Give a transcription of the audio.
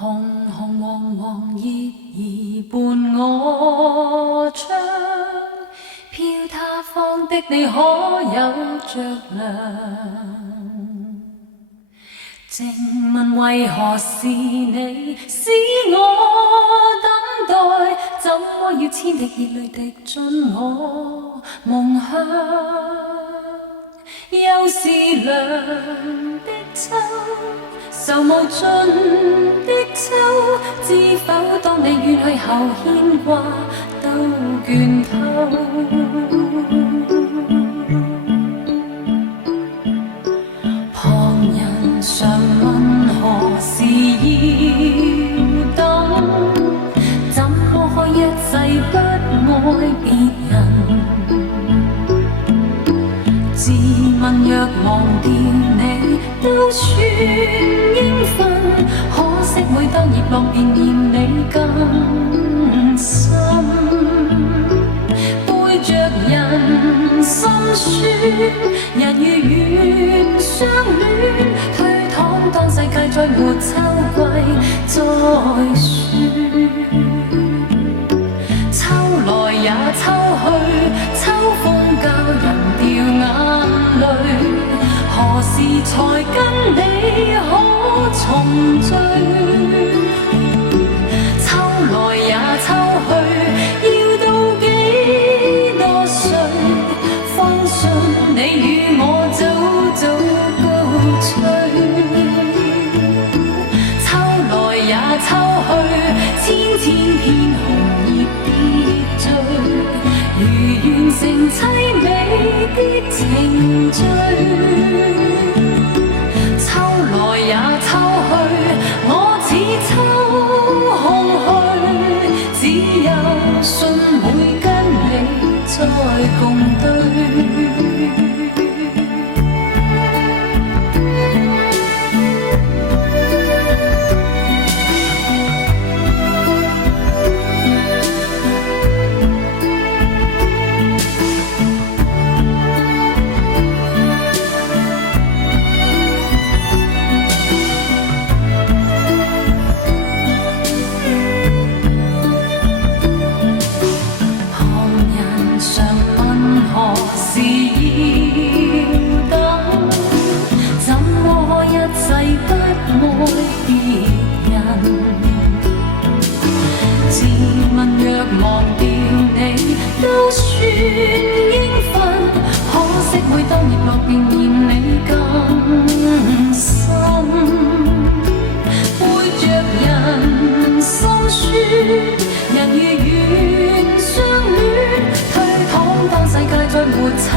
紅紅黃黃葉兒伴我窗，飄他方的你可有着涼？靜問為何是你使我等待？怎麼要千滴熱淚滴進我夢鄉？又是涼的秋，愁無盡的秋，知否當你遠去後牽掛都倦透。旁人常問何時要等，怎麼可一世不愛別人？自問若忘掉你都算應分，可惜每當葉落便念你更深。背着人心酸，人與願相戀，推搪當世界再沒秋季再說。秋來也秋去，秋風教人掉眼淚，何時才跟你可重聚？秋來也秋去，要到幾多歲？方信你與我早早告吹。秋來也秋去，千千片紅葉跌墜，如完成凄美的程序。秋來也秋去，我似秋空虛，只有信會跟你再共對。自問若忘掉你都算應分，可惜每當葉落便嫌你更深。背着人心酸，人與願相戀，推搪當世界再沒秋